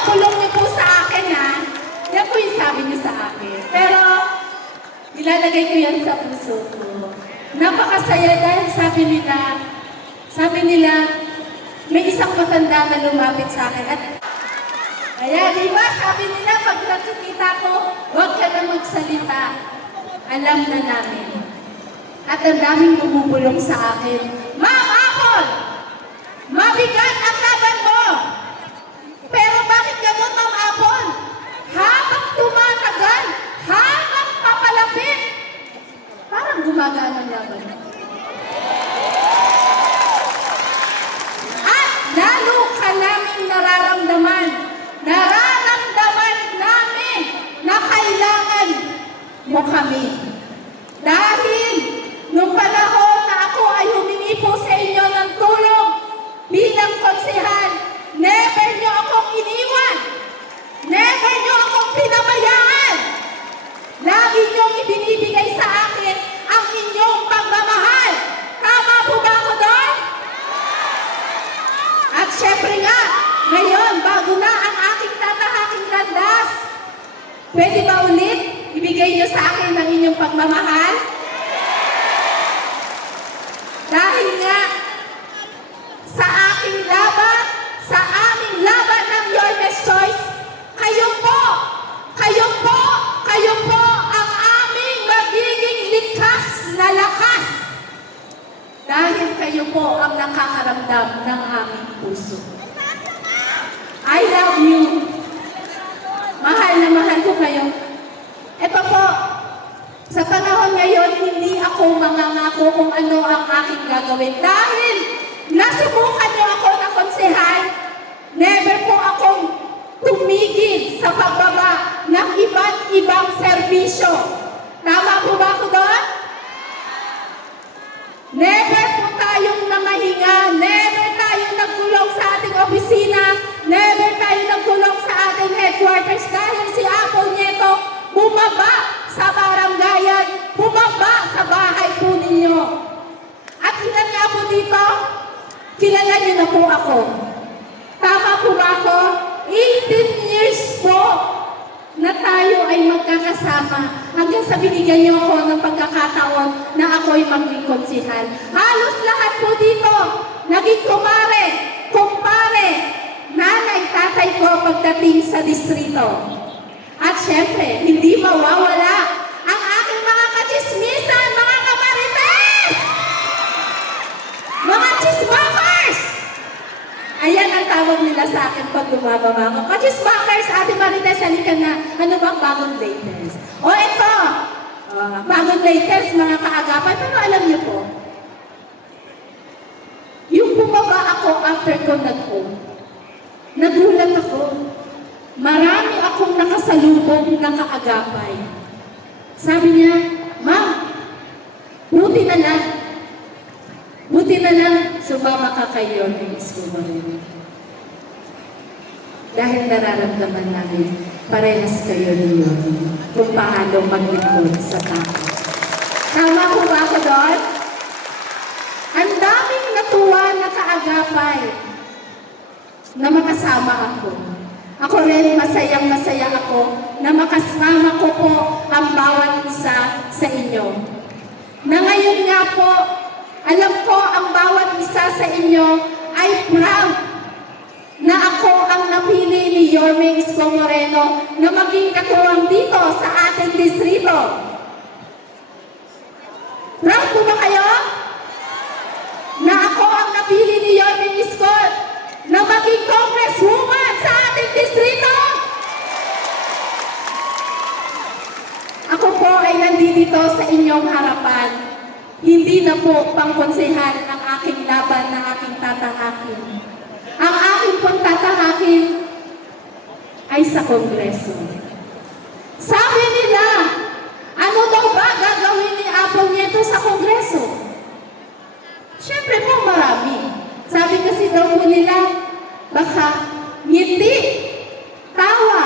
Ipapakulong niyo po sa akin, ha? Yan po yung sabi niyo sa akin. Pero, ilalagay ko yan sa puso ko. Napakasaya dahil sabi nila, may isang matanda na lumapit sa akin. At, kaya, di ba, sabi nila, pag nakikita ko, huwag ka na magsalita. Alam na namin. At ang daming bumubulong sa akin, Ma'am Apple! Mabigat ang laban mo! Pero bakit ganun, Ma'am Apple? Habang tumatagal, habang papalapit, parang gumagaan ang laban. At lalo ka naming nararamdaman namin na kailangan mo kami. Dahil nung panahon na ako ay humingi po sa inyo ng tulong bilang konsehal, never nyo akong iniwan. Never nyo akong pinabayaan. Lagi nyong ibinibigay sa akin ang inyong pagmamahal. Tama po ba ako doon? At syempre nga, ngayon, bago na ang aking tatahaking landas, pwede ba ulit ibigay nyo sa akin ang inyong pagmamahal? Dahil nga, sa aking laban, sa aming laban ng Your Best Choice, kayo po ang aming magiging likas na lakas. Dahil kayo po ang nakakaramdam ng aming puso. I love you. Mahal na mahal ko kayo. Ito po, sa panahon ngayon, hindi ako mangangako kung ano ang aking gagawin. Dahil nasubukan niyo ako na konsehal, never po akong tumigil sa pagbaba ng iba't ibang serbisyo. Tama po ba ako doon? Never po tayong namahinga, never tayong nagkulong sa ating opisina, never tayong nagkulong sa ating headquarters dahil si Apple Nieto bumaba sa barangayan, bumaba sa bahay po ninyo. At ilan nga po dito, kilala niyo na po ako. Tama po ba ako? 18 years po na tayo ay magkakasama hanggang sa binigyan niyo ako ng pagkakataon na ako'y maging konsehal. Halos lahat po dito, naging kumpare, nanay, tatay ko pagdating sa distrito. At syempre, hindi mawawala ang aking mga kachismisan, mga kamarites! Mga chismakers! Ayan ang tawag nila sa akin pag bumababa ako. Kachismakers, Ate Marites, halika na. Ano bang bagong latest? O ito, bagong latest, mga kaagapan. Pero alam niyo po, yung bumaba ako after ko nag-home, nagulat ako. Marami akong nakasalubong na kaagapay. Sabi niya, Ma'am, buti na lang, sumama ka kayo ng Isko Moreno. Dahil nararamdaman namin, parehas kayo niyo kung paano maglingkod sa tao. Tama po ba ako doon? Ang daming natuwa na kaagapay na makasama ako. Ako rin, masayang-masaya ako na makasama ko po ang bawat isa sa inyo. Na ngayon nga po, alam ko ang bawat isa sa inyo ay proud na ako ang napili ni Yorme Isko Moreno na maging katuwang dito sa ating distrito. Proud po ba kayo? Na ako ang napili ni Yorme Isko na maging congresswoman sa ating distrito? Ako po ay nandito sa inyong harapan. Hindi na po pangkonsehal ang aking laban na aking tatahakin. Ang aking pong tatahakin ay sa Kongreso. Sabi nila, ano daw ba gagawin ni Apple Nieto sa Kongreso? Siyempre po marami. Sabi kasi daw po nila, baka ngiti, tawa,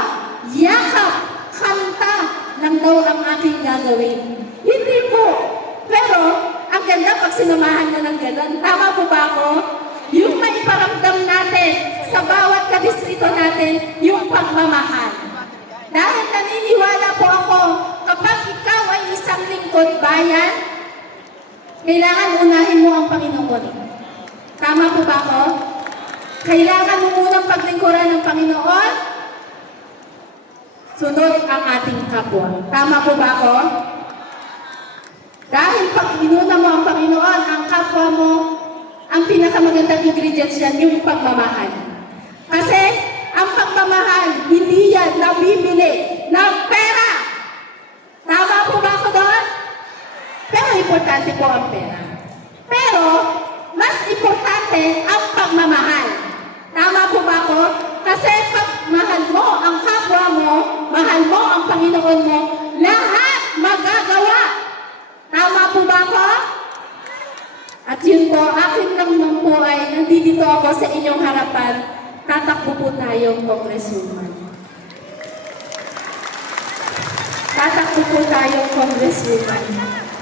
yakap, kanta lang daw ang aking gagawin. Hindi po. Pero, ang ganda pag sinamahan mo ng gano'n. Tama po ba ako? Yung maiparamdam natin sa bawat kadistrito natin, yung pagmamahal. Dahil naniniwala po ako, kapag ikaw ay isang lingkod bayan, kailangan unahin mo ang Panginoon. Tama po ba ako? Kailangan mo munang paglingkuran ng Panginoon, sunod ang ating kapwa. Tama po ba ako? Dahil pag inuna mo ang Panginoon, ang kapwa mo, ang pinakamagandang ingredients yan, yung pagmamahal. Kasi, ang pagmamahal, hindi yan nabibili ng pera. Tama po ba ako doon? Pero importante po ang pera. Pero, mas importante ang pagmamahal. Tama po ba ako? Kasi pag mahal mo ang kapwa mo, mahal mo ang Panginoon mo, lahat magagawa. Tama po ba ako? At yun po, akin lang nung po ay nandito ako sa inyong harapan, tatakbo po tayong congresswoman. Tatakbo po tayong congresswoman.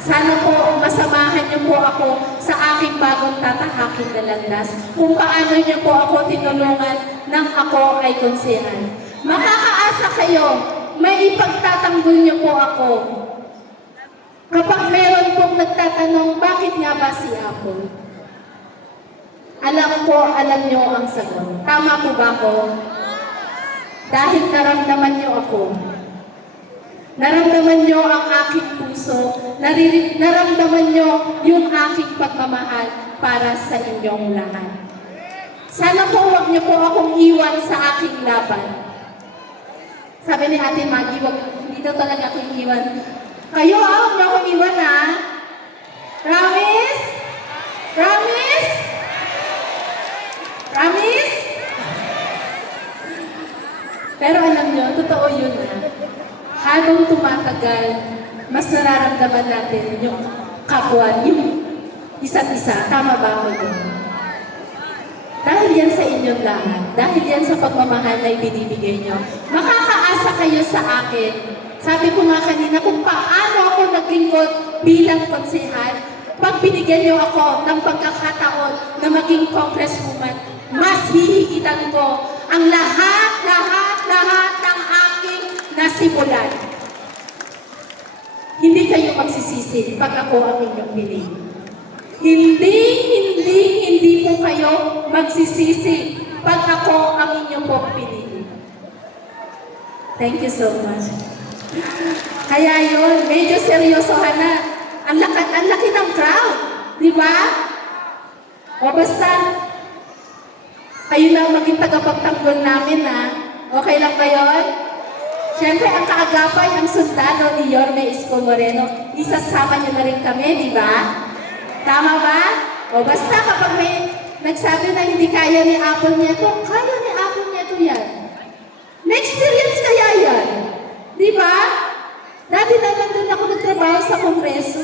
Sana po masamahan niyo po ako sa aking bagong tatahakin na landas kung paano niyo po ako tinulungan nang ako ay konsehan. Makakaasa kayo, may ipagtatanggol niyo po ako. Kapag meron pong nagtatanong, bakit nga ba si Apple? Alam niyo ang sagot. Tama po ba ako? Dahil naramdaman niyo ako. Naramdaman niyo ang aking puso. Naramdaman niyo yung aking pagmamahal para sa inyong lahat. Sana po huwag niyo po akong iwan sa aking laban. Sabi ni Ate Maggie, hindi daw talaga akong iwan. Kayo, huwag niyo akong iwan, ha? Promise? Promise? Promise? Pero alam niyo, totoo yun, ha? Habang tumatagal, mas nararamdaman natin yung kapwa, yung isa't isa. Tama ba ako doon? Dahil yan sa inyong lahat, dahil yan sa pagmamahal na ibinibigay nyo, makakaasa kayo sa akin. Sabi ko nga kanina kung paano ako naglingkod bilang konsehal, pag binigyan nyo ako ng pagkakataon na maging congresswoman, mas hihigitan ko ang lahat ng aking nasimulan. Hindi kayo magsisisi pag ako ang inyong pinili. Hindi po kayo magsisisi pag ako ang inyong po pinili. Thank you so much. Kaya yun, medyo seryosohan na. Ang laki ng crowd. Di ba? O basta, kayo na maging tagapagtanggol namin, ha? Okay lang ba yun? Siyempre, ang kaagapay, ang sundalo ni Yorme Isko Moreno, isasama niyo na rin kami, di ba? Tama ba? O basta kapag may nagsabi na hindi kaya ni Apple Nieto, kaya ni Apple Nieto yan. May experience kaya yan. Di ba? Dati naman doon ako nagtrabaho sa Kongreso.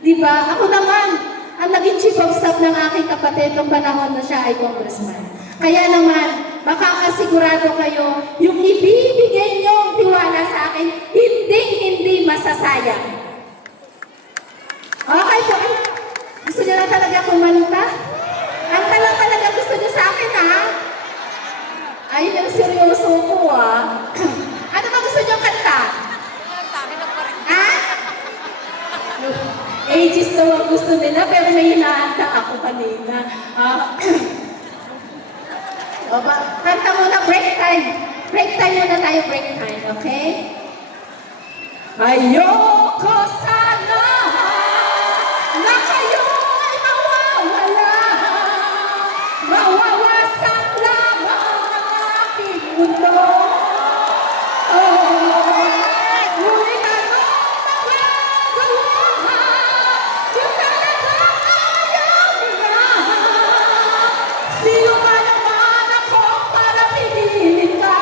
Di ba? Ako naman, ang naging chief of staff ng aking kapatid nung panahon na siya ay congressman. Kaya naman, makakasigurado kayo, yung ibibigay niyo ang tiwala sa akin, hindi masasayang. Okay po. Gusto niyo na talaga kumanta? Kanta lang talaga gusto niyo sa akin, ha? Ay, yung seryoso ko, ha? Ano ba gusto niyo kanta? Ha? Ages daw ang gusto nila, pero may hinaanta ako kanina. Kanta muna, break time. Break time muna tayo, break time, okay? Ayoko sana na kayo ay mawawala. Mawawasak lamang ang aking mundo. Ngunit anong magagawa? Yung talagang ayaw na. Sino man naman ako para piliin ka?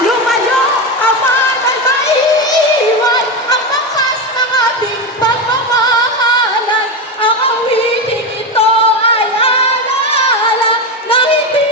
Lumayo ka man ay maiiwan ang bakas ng ating pagmamahalan. Ang awiting ito ay alaala na hindi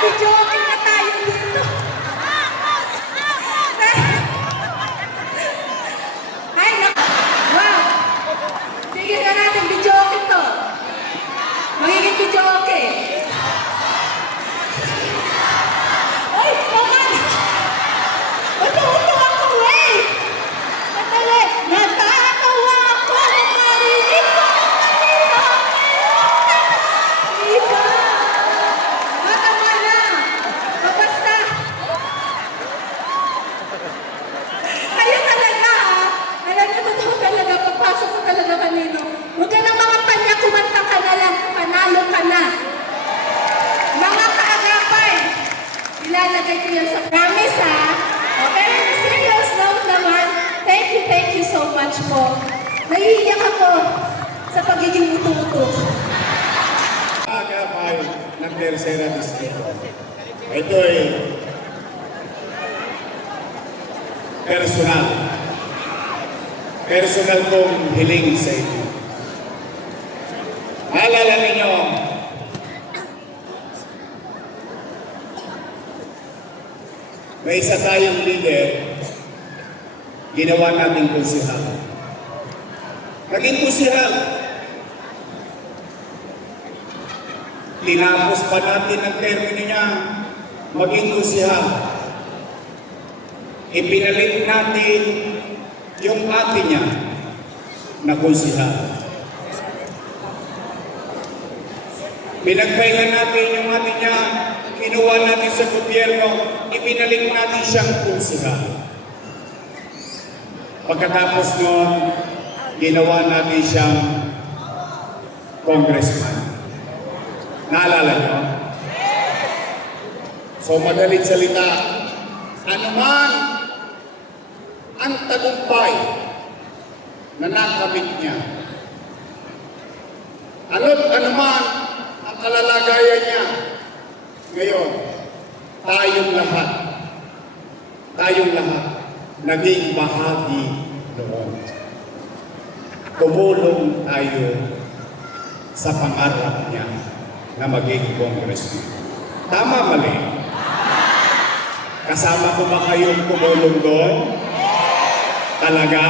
Video okay na tayo dito. Ay, wow! Tigil na natin, video okay to. Magiging video okay. Ay, naman! Matuto ako, eh! Natali! Natatawa ako! Marinig ko ang kanina! Diba? Matama na! Basta! Kayo talaga, ha? Alam niyo, totoo talaga, papasok ko talaga kanino. Huwag ka ng mga panya, kumanta ka na lang, panalo ka na. Mga kaagapay, ilalagay ko yan sa promise, ha? Okay, serious note naman. Thank you so much po. Naiiyak ako sa pagiging uto-uto. Mga kaagapay ng Tercera Distrito. Ito ay personal kong hiling sa inyo. Maalala ninyo, may isa tayong leader, ginawa natin konsihal. Naging konsihal. Tinapos pa natin ang termino niya, maging konsihal. Ipinalit natin yung ate niya na konsihal. Pinagpahinga natin yung ate niya, kinuha natin sa gobyerno, ipinalit natin siyang konsihal. Pagkatapos noon, ginawa natin siyang congressman. Naalala niyo? So madalit salita, anuman ang tagumpay na nakamit niya, anuman ang kalalagayan niya, ngayon, tayong lahat, naging bahagi noon. Tumulong tayo sa pangarap niya na maging congressman. Tama, mali? Kasama ko ba kayong tumulong doon? Talaga?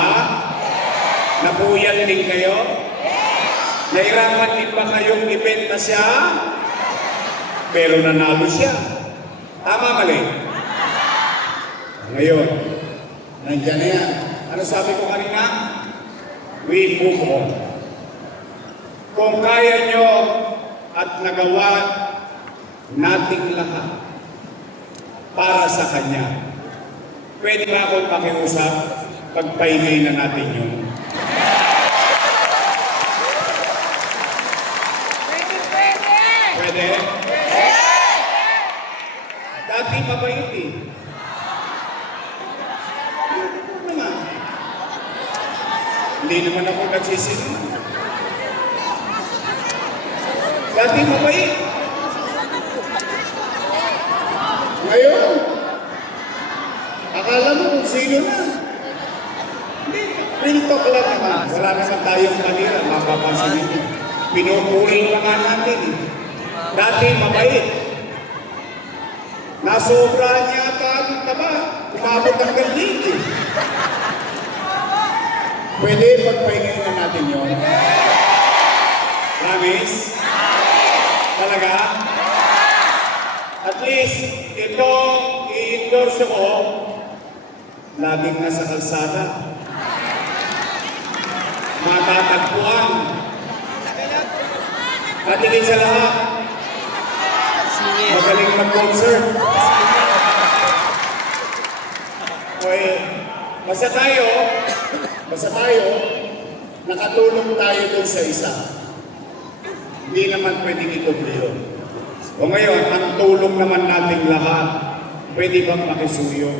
Napuyat din kayo? Nahirapan din ba kayong ibenta siya? Pero nanalo siya. Tama, mali? Ngayon, nandiyan na yan. Ano sabi ko kanina? We move on. Kung kaya nyo at nagawa nating lahat para sa Kanya, pwede ba akong pakiusap? Pagpahingay na natin yun. Pwede? Dati mabait eh. Hindi naman ako nagsisinungaling. Dati mabait. Ngayon, akala mo kung sino na. Hindi, real talk lang naman. Wala naman tayong kanila, mapapansin nito. Pinupuri pa nga natin eh. Dati mabait. Nasobrahan niya ata ang taba. Umabot ang galing eh. Pwede pagpahingay na natin yun? Promise? Talaga? At least, ito i-endorse ko, laging nasa kalsada. Matatagpuan. At higit sa lahat, magaling mag-concert. Okay, basta tayo, nakatulong tayo dun sa isa. Hindi naman pwedeng ituloy yun. O ngayon, ang tulong naman nating lahat, pwede bang makisuyo?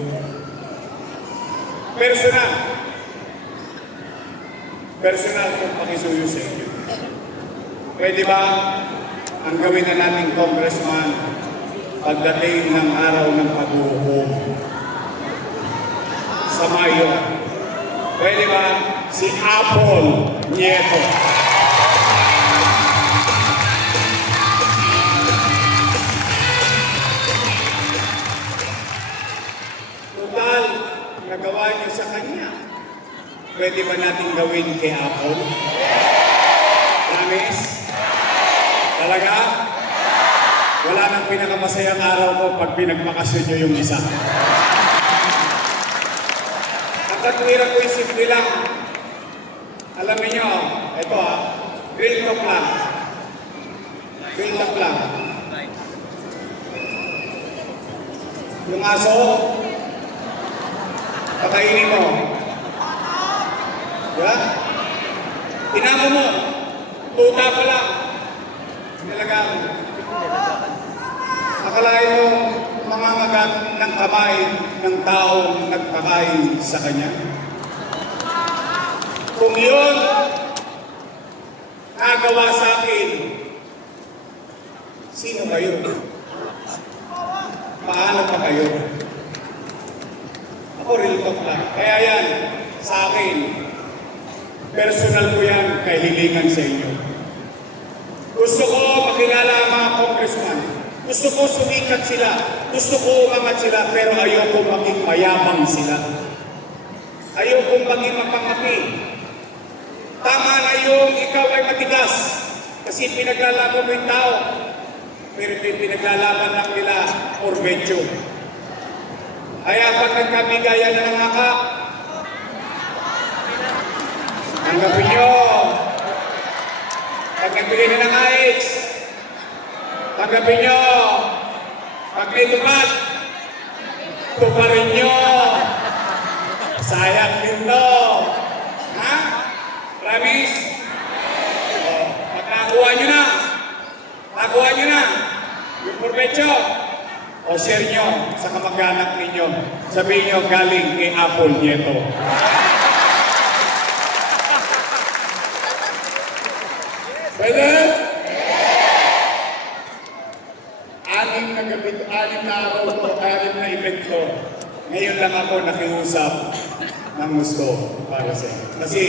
Personal kung makisuyo sa inyo. Pwede ba ang gawin na nating congressman pagdating ng araw ng pag-uuhog sa Mayo? Pwede ba si Apple Nieto? pwede ba natin gawin kay Apple? Promise? Talaga? Wala nang pinakamasayang araw ko pag pinagmakasyon nyo yung isa. Ang katwiran ko yung simple lang. Alam niyo, ito real talk lang. Real talk lang. Yung aso, pakainin mo. Diba? Tinamo mo. Tuta pa lang. Talagang akalain mo mangangagat ng kamay ng taong nagpakain sa kanya. Kung yun nagawa sa akin, sino kayo? Paano pa kayo? Ako real talk lang. Kaya yan, sa akin, personal ko yan kahilingan sa inyo. Gusto ko makilala ang mga congressman. Gusto ko sumikat sila. Gusto ko umangat sila, pero ayoko maging mayabang sila. Ayoko maging mapangati. Tama na yung ikaw ay matigas. Kasi pinaglalaban mo yung tao. Pero pinaglalaban lang nila orbetyo. Kaya pag nagkabigayan na ng akak, tanggapin nyo. Pag nagbigay na ng AX, tanggapin nyo. Pag may tupad, tuparin nyo. Sayang din to. Ha? Promise? Pag nakuha nyo na, yung provecho, o share nyo sa kamag-anak ninyo. Sabihin nyo galing kay Apple Nieto. Pwede? Anim na araw ko, anim na event ko. Ngayon lang ako nakiusap ng gusto para sa inyo. Kasi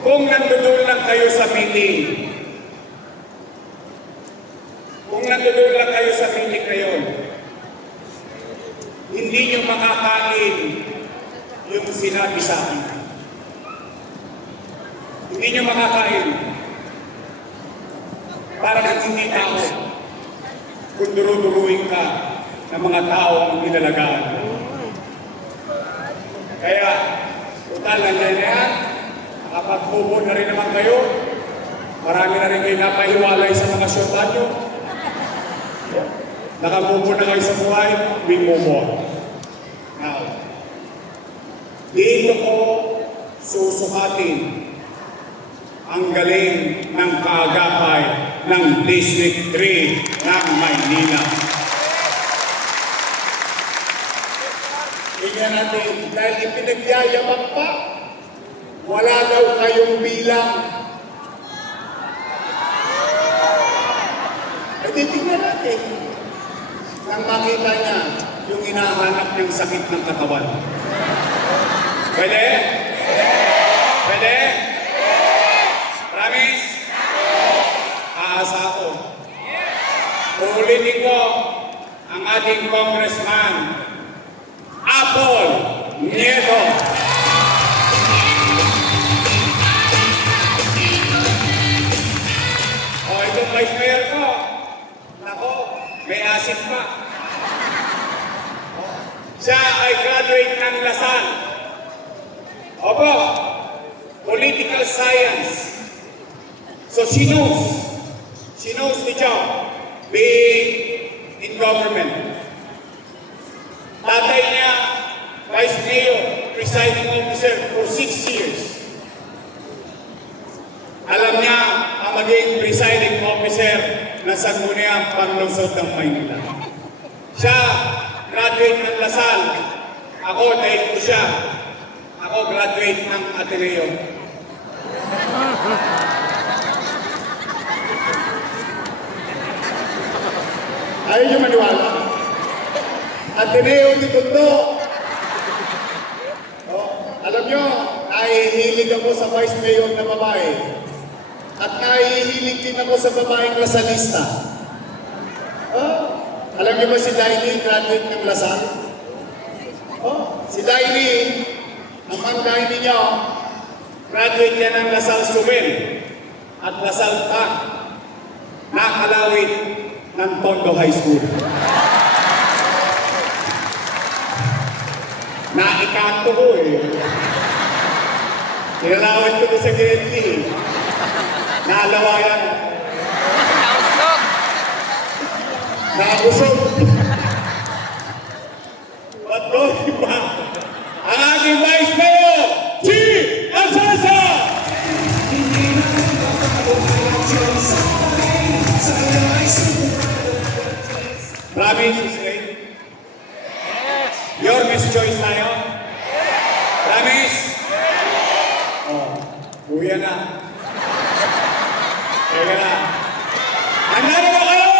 kung nandudul lang kayo sa meeting, ngayon, hindi nyo makakain yung sinabi sa akin. Hindi nyo makakain. Parang hindi tao. Kung duru-duruin ka ng mga tao ang inalagaan. Kaya, total nandiyan na yan. Nakapag-move na rin naman kayo. Marami na rin kayo napahiwalay sa mga syota nyo. Nakamubo na kayo sa buhay, we move on. Now, dito ko susukatin ang galing ng kaagapay ng District 3 ng Maynila. Tingnan natin, dahil ipinagyayabang pa, wala daw kayong bilang. E tingnan natin. Nang makita niya yung hinahanap niyang sakit ng katawan. Pwede? Pwede? Promise? Aasa ako. Uulitin ko ang ating congressman, Apple Nieto. O, itong vice mayor ko. Nako, may asin pa. Siya ay graduate ng Lasal. Opo, political science. So she knows the job, being in government. Tatay niya, vice mayor, presiding officer for 6 years. Alam niya ang maging presiding officer na Sangguniang Panlungsod ng Maynila. Siya, graduate ng Lasal. Ako, dahil ko siya. Ako, graduate ng Ateneo. Ayaw niyo maniwala? Ateneo di Tondo. Alam niyo, nahihilig ako sa vice mayor na babae. At nahihilig din ako sa babaeng Lasalista. Alam niyo ba si Lainey, graduate ng Lasal? Si Lainey, ang mandahin ninyo, graduate yan ng Lasal Subil at Lasal Tang na kalawit ng Tondo High School. Naikanto ko eh. Kinalawit ko sa Grade Naalawayan. Nausog. Ba't ko, iba? Ang aking Vice Mayor, Chief Alsasa! Promise is right. Your Miss Choice tayo. Promise? Oh, buya na. Teka na. Handa na ba kayo?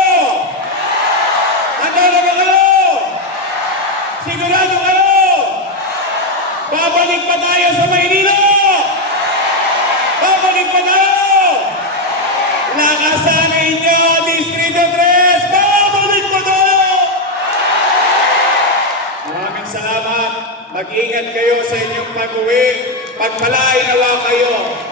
Handa na ba kayo? Sigurado kayo? Babalik pa tayo sa Maynila? Babalik pa tayo? Nakasanay niyo, Distrito 3, babalik pa tayo! Maraming salamat. Mag-ingat kayo sa inyong pag-uwi. Pagpalain nawa kayo